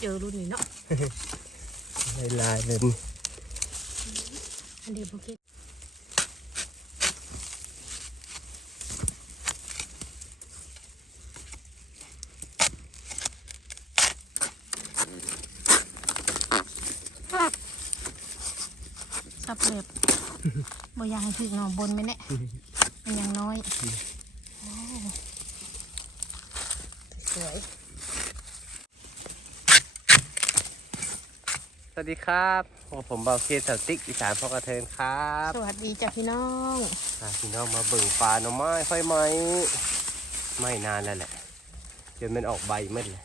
เจอรุ่นนี้เนาะลายลายเลยอันนี้โอเคสับเล็บบ่อยากให้ถึงหนอบนไหมเนี่ยมันยังน้อยโอ้สวย วัสดีครับผมเบาเคสติ๊กอีสานพ่อกระเทินครับ สวัสดีจ้ะพี่น้องพาพี่น้องมาเบิ่งปลาหน่อไม้ไฟไหมไม่นานแล้วแหละจนมันออกใบหมืดเลย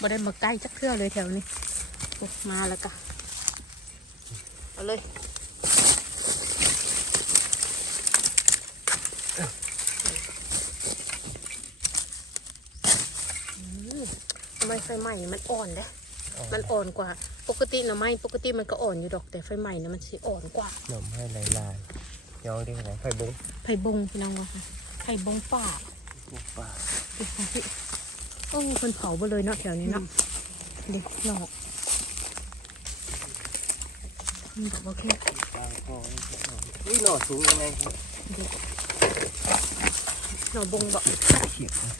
บ่ได้มาใกล้จักเทื่อเลยแถวนี้โอ้มาแล้วกะเอาเลยอืมทำไมไฟใหม่มันอ่อนเด้มันอ่อนกว่า ปกติหน่อไม้ปกติมันก็อ่อนอยู่ดอกแต่ไฟใหม่เนี่ยมันสิอ่อนกว่าหน่อไม้ลายลายย้องได้ไหนไฟบุ้งไผ่บงพี่น้องว่าค่ะไผ่บงป่าปลาดูค่ะพี่โอ้คนเผาไปเลยเนาะแถวนี้เนาะเด็กหนอกมันบอกว่าแค่ปลาโกงอุ้ยหน่อสูงยังไงครับเด็กหน่อบงบอกเขียบนะ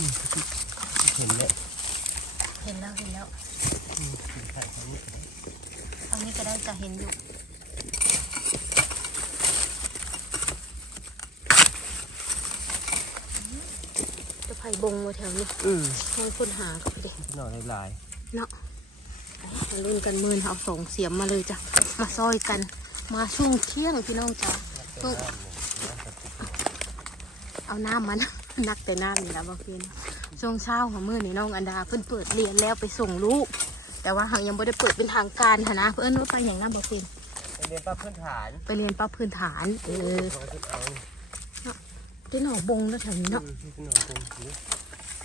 เห็นแล้วเห็นแล้วเห็นแล้วใส่ของนี้ทางนี้ก็ได้จะเห็นอยู่จะไผ่บงมาแถวนี้อืมให้คนหากับเด็กหน่อลายลายเนาะมาลุ้นกันมืนเอาสองเสียมมาเลยจ้ะ มาซอยกัน มาช่วงเที่ยงพี่น้องจ้ะเพิ่งเอาน้ำมันนักแต่น้ำนี่แหละบอกพี่นะ ช่วงเช้าของมือนี่น้องอันดาเพิ่นเปิดเรียนแล้วไปส่งลูก แต่ว่าหางยังไม่ได้เปิดเป็นทางการค่ะนะ เพื่อนว่าไปอย่างนั้นบอกพี่ไปเรียนปลาพื้นฐาน ไปเรียนป้าพื้นฐาน เออขอจุดเอาที่หนอบงแล้วแถวนี้อืเนาะมนี่คือหน่อตรงนี้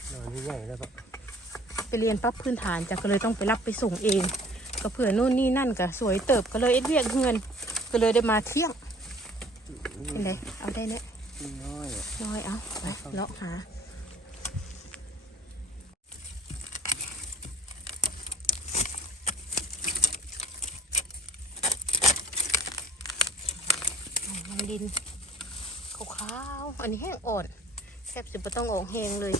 หน่อนี่ใหญ่แล้วก็ไปเรียนป้าพื้นฐานจ้ะก็เลยต้องไปรับไปส่งเอง ก็เผื่อนู่นนี่นั่นก็สวยเติบก็เลยเอ็ดเวียกเงินก็เลยได้มาเที่ยงเป็นไรเอาได้เนี่ยน้อยอะน้อยเอาไปเลาะหา มันดินขาวๆอันนี้แห้งอ่อนแทบจะไม่ต้องออกแห้งเลย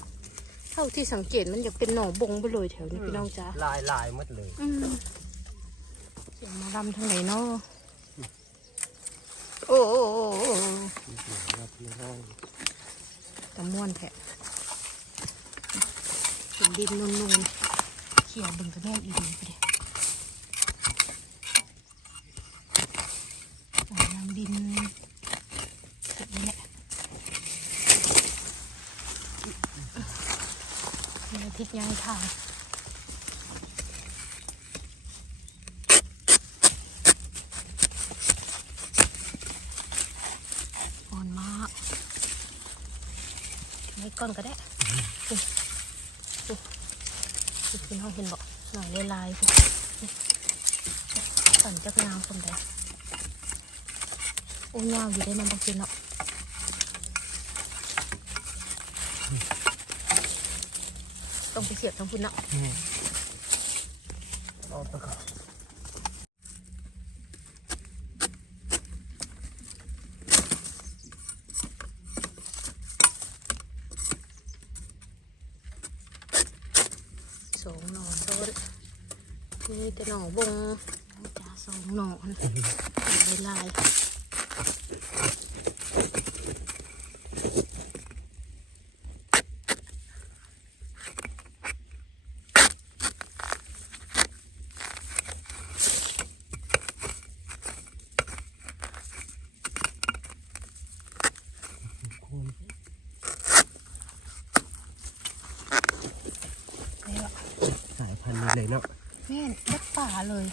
เท่าที่สังเกตมันอยากเป็นหน่อบงไปเลยแถวนี้พี่น้องจ้าลายลายหมดเลยอืมเสียงหมาลำทางไหนเนาะโอ้โอ้โอ้โอ้นี่คือหน้าที่ห้องตะม่วนแผะเห็นดินนูนๆเขี่ยเบึงกระแม่นอีดีไปเลยอ่าน้ำดินแบบนี้แหละมีอา ทิตย์ยังทางอ่อนมากไม่ก้อนก็ได้อุ๊ยอุ๊ยอุ๊ยคุณห้องเห็นบอกหน่อยลายๆสิสั่นจักงามคนใดโอ้ยาวอยู่ได้มันบางทีเนาะ ต้องไปเสียบทั้งพุ่นเนาะเอาไปก่อนสองหน่อโซดนี่แต่หน่อบงจ้าสองหน่อนะลายลายนี่ละ สายพันธุ์นี้ เลยเนาะแม่นเล็กป่าเลย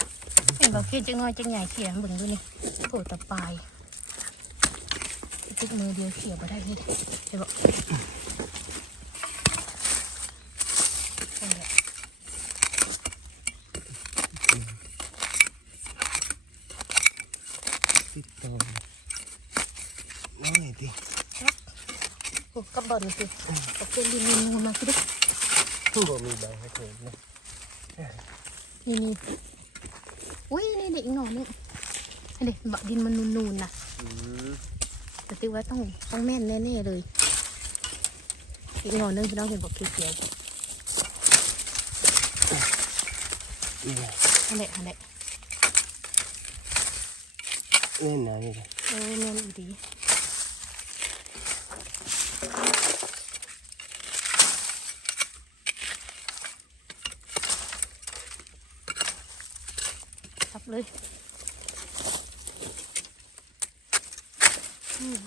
เห็นบอกเขียนจังน้อยจังใหญ่เขียนเบิ่งดูนี่โผล่ตะปลายติ๊กมือเดียวเขียนมาได้นี่เด้เดี๋ยวบอกนั่นแหละติดต่อน้อยดิโอ้กับบอลสิโอเคลินนูนมาคือดิบ่มีใบให้เห็นเลย นี่นี่อุ้ยนี่เด็กหน่อนี่อันเด็กบะดินมันนูนๆนะอืมแต่ติว่าต้องต้องแม่นแน่ๆเลยอีกหน่อนึงพี่น้องเห็นบอกเขียวนี่ไงๆอันเด็กอันเด็กเล่นนะนี่เลยเออแม่นอีดี เลยอืม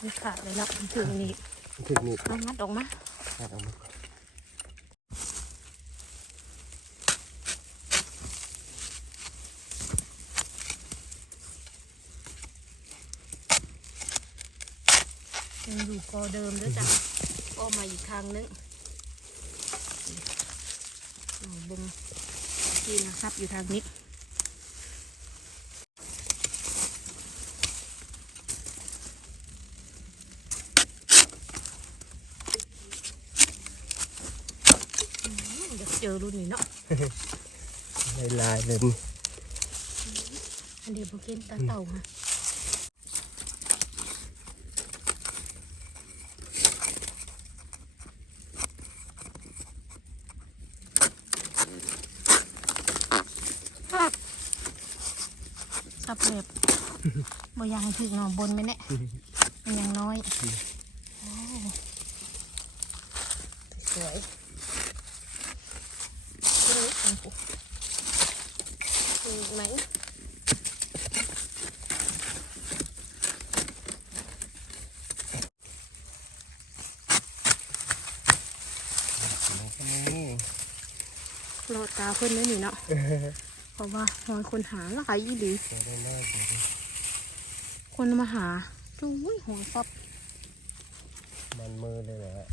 มันขาดเลยเนาะมันถึงนี่ถึงนี่เอางัดออกมางัดออกมา ยังอยู่กอเดิมด้วยจ้ะก็มาอีกครั้งนึงเอาเบึงกินนะครับอยู่ทางนี้อืมเดี๋ยวเจอรุ่นนี้เนาะลายลายเลยนี่อันเดียวพอกินตาเต่ามาสับเล็บ บ่อยากให้ถึงหนอนบนไหมเนี่ยมันยังน้อยโอ้สวยสวยโอ้โหมีอีกไหมนี่โลดตาเพิ่นนี่นี่เนาะเพราะว่าหอยคนหาหลายอีหลี คนมาหาดูอุ้ยหอยฟับมันมือเลยแหละ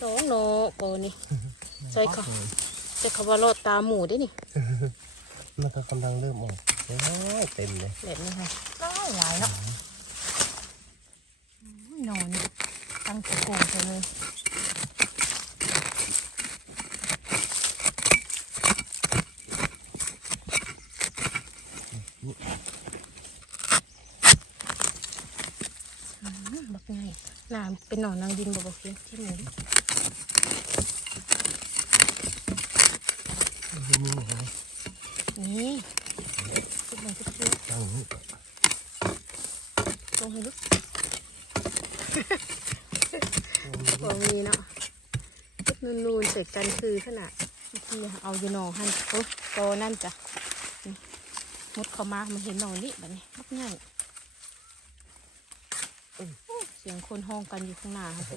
สองโนโกนี่ใส่เขาใส่เขาว่าโลดตาหมูได้นี่มันก็กำลังเริ่มออกโอ้ยเต็มเลยแบบนี้ค่ะก็หลายเนาะอุ้ยนอนนี่ ตั้งตะโกนไปเลยอืมบักไงน้ำเป็นหนอนนางดินบ่บอกเพียงที่หมูดินี่ไงนี่ขึ้นมาขึ้นเชือกตั้งนี้ลงให้ลึก บ่มีเนาะนูนๆเสร็จกันคือขนาดที่เอาอยู่หนองหันโอ้โตนั่นจ้ะมุดเข้ามามาเห็นหนองนี่แบบนี้มักง่ายเสียงคนห้องกันอยู่ข้างหน้าค่ะติ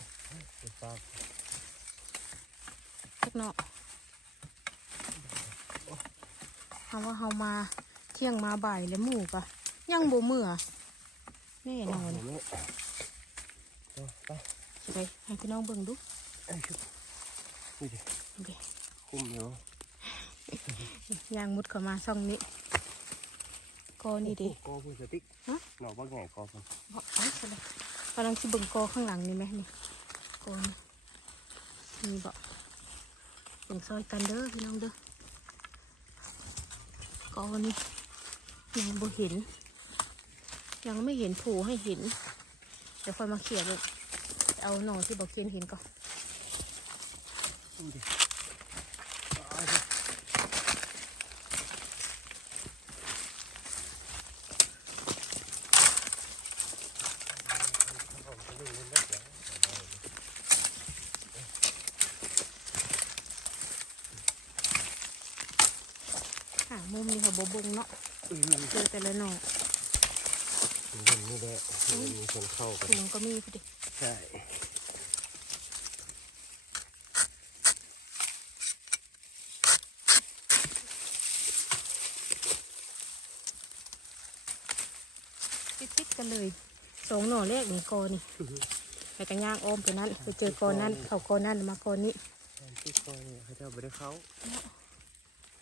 ดปากเนาะคำว่าเฮามาเที่ยงมาบ่ายแล้วหมู่ปะยังบ่เมื่อแน่นอนเห็น ไหมเอาไปสิไปให้พี่น้องเบิ่งดูเอ้ยชุบนี่ดิโอเคคุ้มอยู่ยางมุดเข้ามาซ่องนี้ก็นี่ดิกอพูสติ๊กฮะหนอกว่าไงกอพูบอกเอาไปเลยกำลังสิเบิ่งกอข้างหลังนี่ไหมนี่กอนี่นี่บอกเบิ่งซอยกันเด้อพี่น้องเด้อกอนี่ยังบ่เห็น ยังไม่เห็นผูให้เห็น เดี๋ยวค่อยมาเขี่ยเลย เอาหน่อที่บอกเคียนเห็นก่อนนี่ดิเอาสิหามุมนี่ค่ะบบงเนาะอืมเจอแต่ละหน่อนเล่นนี่แหละมันมีคนเข้ากันถุงก็มีพอดี ใช่ติดๆกันเลยสองหน่อแรกนี่กอนี่ไปกันย่างอ้อมไปนั้นไปเจอกอนั้นเข้ากอนั้นมากอนี้ตอนที่คอยเนี่ยเขาจะเอาไปได้เขา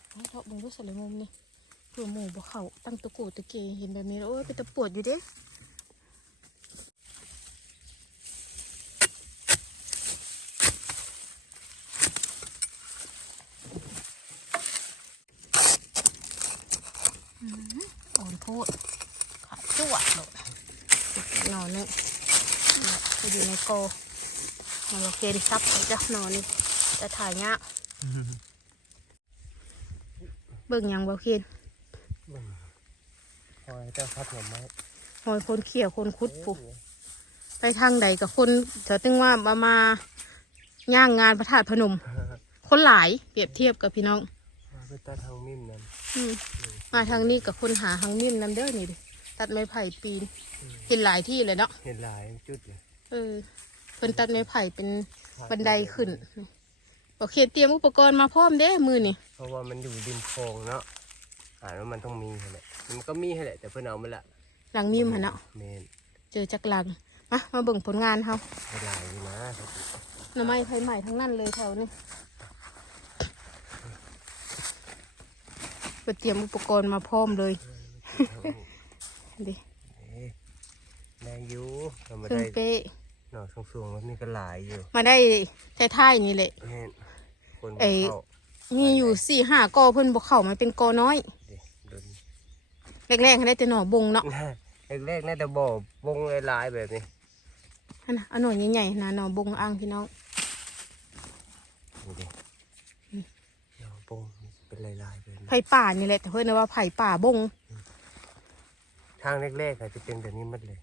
เอาเถอะเบงรู้สึกเลยมุมนี่เพื่อหมูบ่เขาตั้งตะกูตะเกเห็นแบบนี้แล้วโอ้ยเป็นตะปวดอยู่เด้ อืมอ่อนโพดขาจวดเลยนอนเนี่ยเนี่ยจะอยู่ในโกมันโอเคดิซับไปจ้ะนอนนี่จะถ่ายเงี้ยากเบิ่งหยังบ่เคนคอยเจ้าพัดหน่อไม้หอยคนเขี่ยวคนคุดผูไปทางใดกับคนจะตึงว่ามามาย่างงานพระธาตุพนม คนหลายเปรียบเทียบกับพี่น้องมาไปตัดทางมิ่มนั่นอื มมาทางนี้กับคนหาหางมิ่มนำเด้อนี่ดิตัดไม้ไผ่ปีนเห็นหลายที่เลยเนาะเห็นหลายจุดเลยเออเพิ่นตัดไม้ไผ่เป็นบันไดขึ้นบอกเขียนเตรียมอุปกรณ์มาพร้อมเด้มือนี่เพราะว่ามันอยู่ริมคลองเนาะอ่านว่ามันต้องมีให้แหละมันก็มีให้แหละแต่เพื่อนเอามาละหลังมิ่มหันเนาะเมนเจอจักหลังมามาเบิ่งผลงานเขาให้หลายอยู่นะหน่อไม้ไผ่ใหม่ทั้งนั้นเลยแถวนี้ เพิ่นเตรียมอุปกรณ์มาพร้อมเลยดิเอ๊ะนายยูเรามาเครื่องได้เป๊ะหน่อสูงๆมันมีก็หลายอยู่มาได้ท้ายๆนี่แหละเม่นคนไอ้บ่เข้ามีอยู่สี่ห้ากอเพิ่นบอกเข้ามาเป็นกอน้อยเดิโดนแรกๆให้ได้แต่หน่อบงเนาะแรกๆน่าจะบอกวงหลายๆแบบนี้อันน่ะเอาหน่อยใหญ่ๆนะหน่อบงอ่างพี่น้องนี่ดิหน่อปงเป็นลายๆแบบนี้ ไผ่ป่านี่แหละแต่เพิ่นว่าไผ่ป่าบง ทางแรกๆอาจจะเป็นแบบนี้หมัดเลย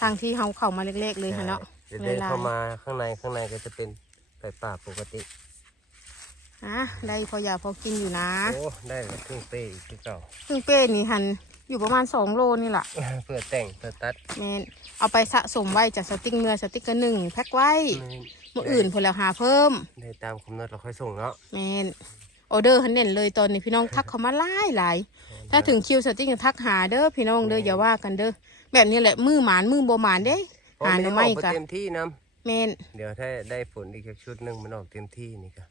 ทางที่เฮาเข้ามาเล็กๆเลยค่ะเนาะใช่เดินเข้ามาข้างในข้างในก็จะเป็นไก่ป่าปกติอะได้พออยากพอกินอยู่นะโอ้ได้แล้วครึ่งเป้อีกที่เก่าซึ่งเป้นี่หันอยู่ประมาณสองโลนี่แหละเพื่อแต่งเพื่อตัดแมนเอาไปสะสมไว้จากสติ๊กเนื้อสติ๊กเกอร์หนึ่งแพ็คไว้ไม่มื่ออื่นพนแล้วหาเพิ่ม ได้ตามกำหนดเราค่อยส่งเนาะแมน ออเดอร์หันเน่นเลยตอนนี้พี่น้องทักเขามาหลายหลายถ้าถึงคิวสติ๊กจะทักหาเด้อพี่น้องเด้ออย่าว่ากันเด้อแบบนี้แหละมือหมานมือโบหมานเด้เพราะหามันหน่ยัองไม้ออกกะบ่เต็มที่นะแมนเดี๋ยวถ้าได้ฝนอีกสักชุดหนึงมันออกเต็มที่นี่ก็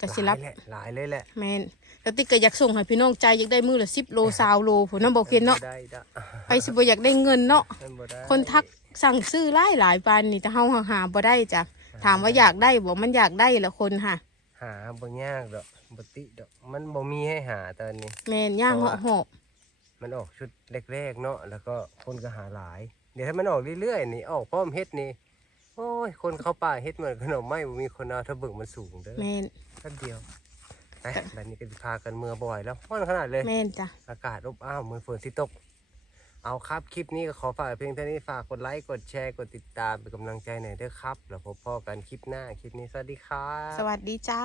กะสิรับหลายแหละหลายเลยแหละแมนสติ๊กก็อยากส่งให้พี่น้องใจอยากได้มือละสิบโลสาวโลผมน้องบอกเคนเนาะได้ได้ไปสิบ่อยากได้เงินเนาะมันบ่ได้คนทักสั่งซื้อหลายหลายปานนี่แต่เฮาหาบ่ได้จ้ะถามว่าอยากได้บอกมันอยากได้ละคนค่ะ หาบ่ยากดอก บ่ติดอกมันบ่มีให้หาตอนนี้ แมนย่างเหาะหอบมันออกชุดแรกๆเนาะแล้วก็คนก็หาหลาย เดี๋ยวถ้ามันออกเรื่อยๆนี่ออกพร้อมเฮ็ดนี่โอ้ยคนเข้าป่าเฮ็ดเหมือนขนมไม้บ่มีคนเอาถ้าเบิ่งมันสูงเด้อแมนแป๊บเดียวไปแบบนี้ก็จะพากันเมื่อบ่อยแล้วร้อนขนาดเลย แมนจ้ะอากาศอบอ้าวเหมือนฝนที่ตก เอาครับคลิปนี้ก็ขอฝากเพียงเท่านี้ฝากกดไลค์กดแชร์กดติดตามเป็นกำลังใจหน่อยเด้อครับ แล้วพบพ่อกันคลิปหน้าคลิปนี้สวัสดีครับสวัสดีจ้า